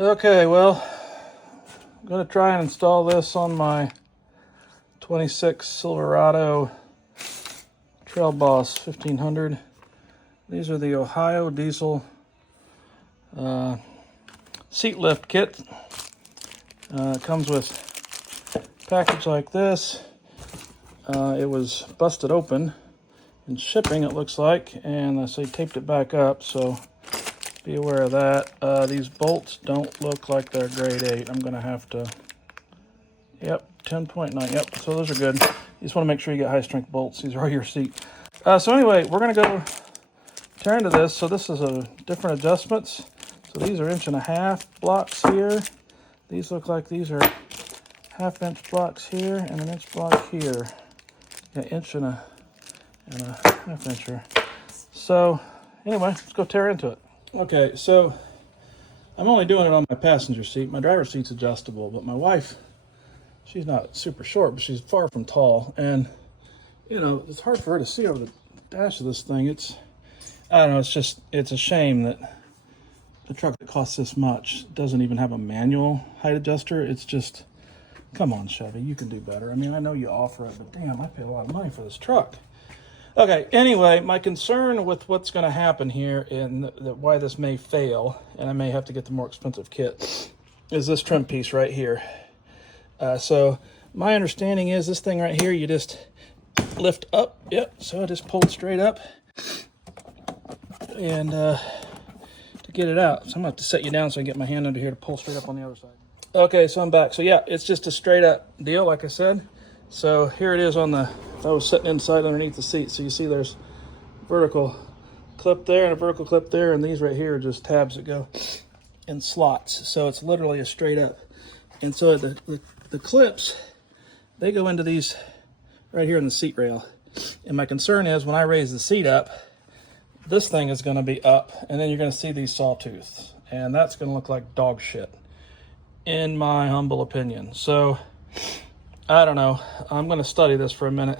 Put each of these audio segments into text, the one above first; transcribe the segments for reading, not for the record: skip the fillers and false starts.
Okay, well, I'm going to try and install this on my 26 Silverado Trail Boss 1500. These are the Ohio diesel seat lift kit. It comes with a package like this. It was busted open in shipping, it looks like, and they taped it back up, so be aware of that. These bolts don't look like they're grade 8. I'm going to have to... Yep, 10.9. Yep, so those are good. You just want to make sure you get high-strength bolts. These are all your seat. So anyway, we're going to go tear into this. So this is a different adjustments. So these are 1.5 blocks here. These look like these are 1/2 inch blocks here and 1 inch block here. An inch and a 1/2 incher. So anyway, let's go tear into it. Okay, so I'm only doing it on my passenger seat. My driver's seat's adjustable, but my wife, she's not super short, but she's far from tall. And, you know, it's hard for her to see over the dash of this thing. I don't know, it's a shame that the truck that costs this much doesn't even have a manual height adjuster. It's just, come on, Chevy, you can do better. I mean, I know you offer it, but damn, I paid a lot of money for this truck. Okay, anyway, my concern with what's going to happen here and why this may fail, and I may have to get the more expensive kit, is this trim piece right here. So my understanding is this thing right here, you just lift up. Yep, so I just pulled straight up and to get it out. So I'm going to have to set you down so I can get my hand under here to pull straight up on the other side. Okay, so I'm back. So yeah, it's just a straight up deal, like I said. So here it is on the, if I was sitting inside underneath the seat. So you see there's vertical clip there and a vertical clip there, and these right here are just tabs that go in slots. So it's literally a straight up. And so the clips, they go into these right here in the seat rail. And my concern is when I raise the seat up, this thing is going to be up, and then you're going to see these sawtooths. And that's going to look like dog shit, in my humble opinion. So I don't know. I'm going to study this for a minute.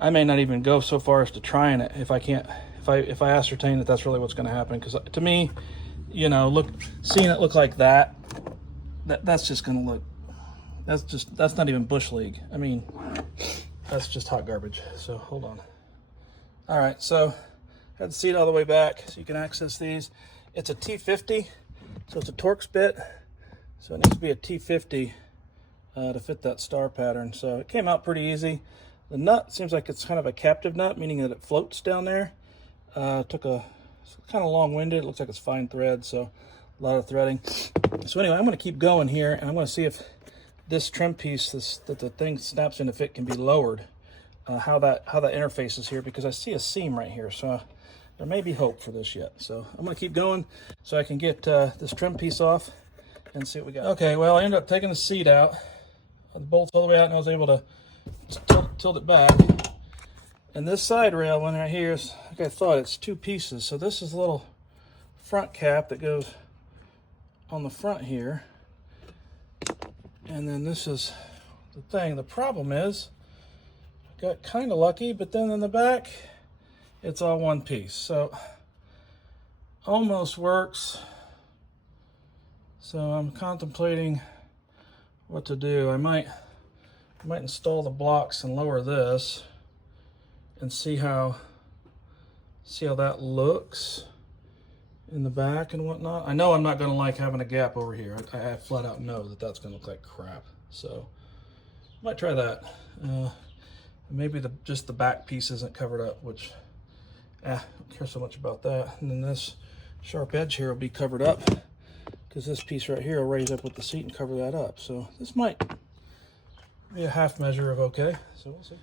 I may not even go so far as to trying it if I ascertain that that's really what's going to happen. Because to me, you know, seeing it look like that's just going to look, that's not even Bush League. I mean, that's just hot garbage. So hold on. All right, so I had the seat all the way back so you can access these. It's a T50, so it's a Torx bit. So it needs to be a T50 to fit that star pattern. So it came out pretty easy. The nut seems like it's kind of a captive nut, meaning that it floats down there. It's kind of long-winded. It looks like it's fine thread, so a lot of threading. So anyway, I'm going to keep going here, and I'm going to see if this trim piece that the thing snaps into fit can be lowered. How that interfaces here, because I see a seam right here, so there may be hope for this yet. So I'm going to keep going so I can get this trim piece off and see what we got. Okay, well, I ended up taking the seat out, the bolts all the way out, and I was able to tilt it back. And this side rail one right here is, like I thought, it's 2 pieces. So this is a little front cap that goes on the front here. And then this is the thing. The problem is, I got kind of lucky, but then in the back, it's all 1 piece. So almost works. So I'm contemplating what to do. I might install the blocks and lower this and see how that looks in the back and whatnot. I know I'm not going to like having a gap over here. I flat out know that that's going to look like crap. So I might try that. Maybe just the back piece isn't covered up, which I don't care so much about that. And then this sharp edge here will be covered up, because this piece right here will raise up with the seat and cover that up. So this might be a half measure of okay. So we'll see.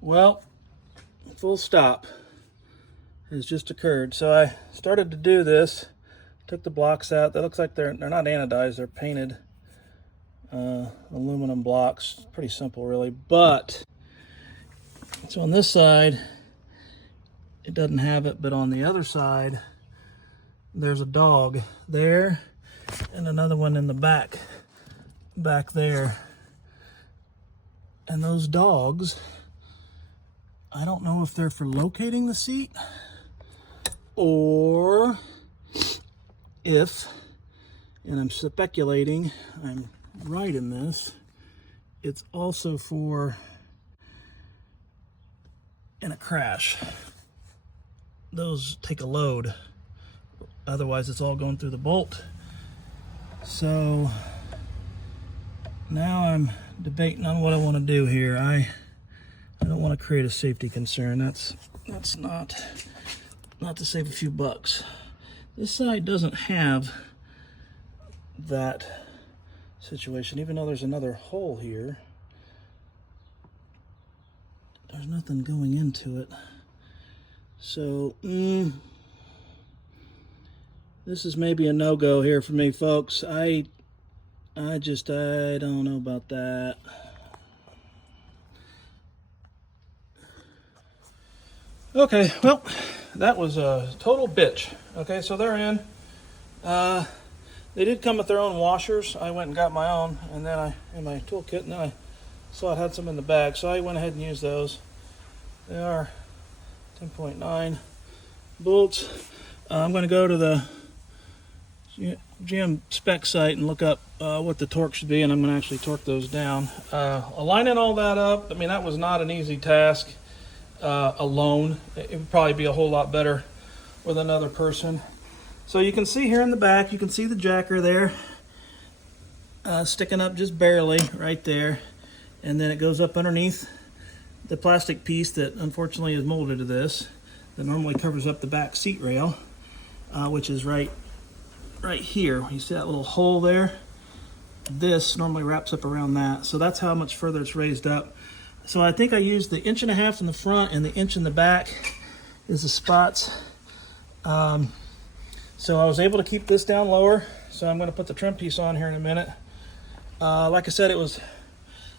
Well, full stop has just occurred. So I started to do this, took the blocks out. That looks like they're not anodized, they're painted aluminum blocks. Pretty simple really, but so on this side it doesn't have it, but on the other side there's a dog there and another one in the back there. And those dogs, I don't know if they're for locating the seat or if and I'm speculating, I'm right in this, it's also for in a crash. Those take a load. Otherwise, it's all going through the bolt. So now I'm debating on what I want to do here. I don't want to create a safety concern. That's not to save a few bucks. This side doesn't have that situation, even though there's another hole here. There's nothing going into it. So, this is maybe a no-go here for me, folks. I don't know about that. Okay, well, that was a total bitch. Okay, so they're in. They did come with their own washers. I went and got my own, and then in my toolkit, and then I saw it had some in the bag, so I went ahead and used those. They are 10.9 bolts. I'm going to go to the GM spec site and look up what the torque should be, and I'm going to actually torque those down. Aligning all that up, I mean, that was not an easy task alone. It would probably be a whole lot better with another person. So you can see here in the back, you can see the jacker there sticking up just barely right there, and then it goes up underneath the plastic piece that unfortunately is molded to this, that normally covers up the back seat rail, which is right here. You see that little hole there? This normally wraps up around that, so that's how much further it's raised up. So I think I used the 1.5 inches in the front and the inch in the back is the spots. So I was able to keep this down lower, so I'm going to put the trim piece on here in a minute. Like I said, it was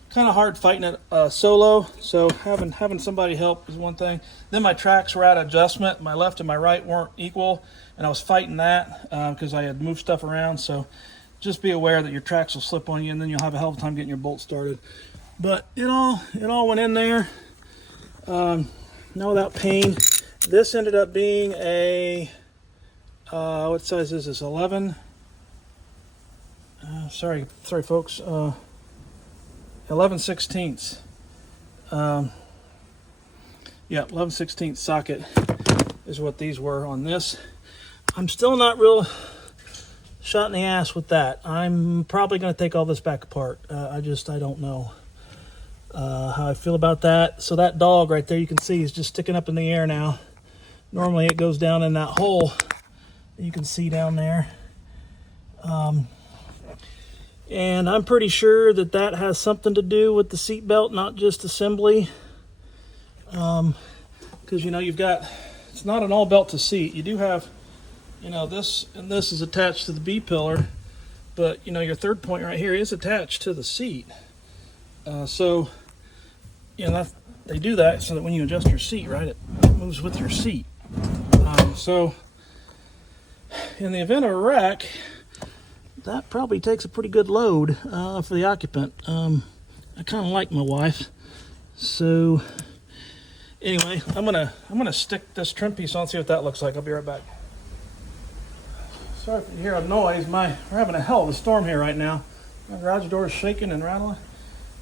kind of hard fighting it solo, so having somebody help is one thing. Then my tracks were out of adjustment. My left and my right weren't equal, and I was fighting that because I had moved stuff around. So just be aware that your tracks will slip on you, and then you'll have a hell of a time getting your bolt started. But it all went in there, not without pain. This ended up being a what size is this? 11. Sorry, folks. 11/16. Yeah, 11/16 socket is what these were on this. I'm still not real shot in the ass with that. I'm probably going to take all this back apart. I don't know how I feel about that. So that dog right there, you can see, is just sticking up in the air now. Normally it goes down in that hole that you can see down there. And I'm pretty sure that has something to do with the seat belt, not just assembly. Because, you've got, it's not an all belt to seat. You do have, this and this is attached to the B-pillar, but, your third point right here is attached to the seat. So, they do that so that when you adjust your seat, right, it moves with your seat. So, in the event of a wreck, that probably takes a pretty good load for the occupant. I kind of like my wife, so anyway, I'm gonna stick this trim piece on, see what that looks like. I'll be right back. Sorry if you hear a noise. We're having a hell of a storm here right now. My garage door is shaking and rattling.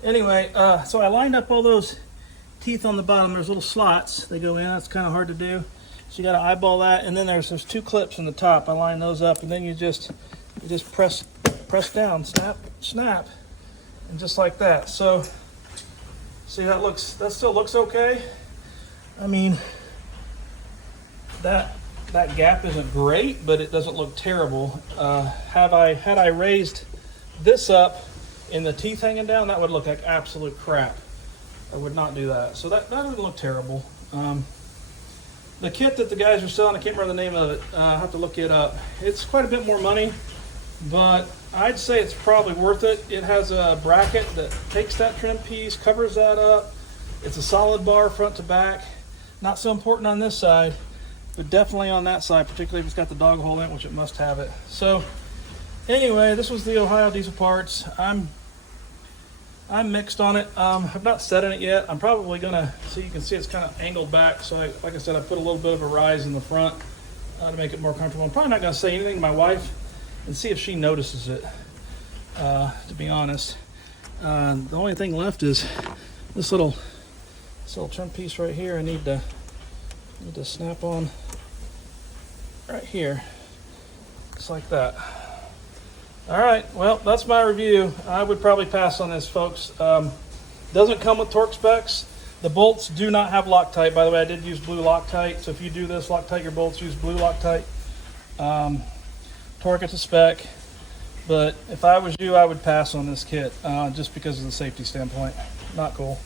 Anyway, so I lined up all those teeth on the bottom. There's little slots they go in. That's kind of hard to do. So you got to eyeball that, and then there's 2 clips in the top. I line those up, and then you just press down, snap, and just like that. So see how it looks? That still looks okay. I mean, that gap isn't great, but it doesn't look terrible. Had I raised this up and the teeth hanging down, that would look like absolute crap. I would not do that. So that doesn't look terrible. The kit that the guys are selling, I can't remember the name of it. I have to look it up. It's quite a bit more money, but I'd say it's probably worth it. It has a bracket that takes that trim piece, covers that up. It's a solid bar front to back. Not so important on this side, but definitely on that side, particularly if it's got the dog hole in it, which it must have it. So anyway, this was the Ohio Diesel Parts. I'm mixed on it. I've not set in it yet. I'm probably gonna, so you can see it's kind of angled back. So like I said, I put a little bit of a rise in the front to make it more comfortable. I'm probably not gonna say anything to my wife and see if she notices it, to be honest. The only thing left is this little trim piece right here. I need to snap on right here, just like that. All right, well, that's my review. I would probably pass on this, folks. Doesn't come with torque specs. The bolts do not have Loctite. By the way, I did use blue Loctite, so if you do this, Loctite your bolts, use blue Loctite. Torque it to spec, but if I was you, I would pass on this kit, just because of the safety standpoint. Not cool.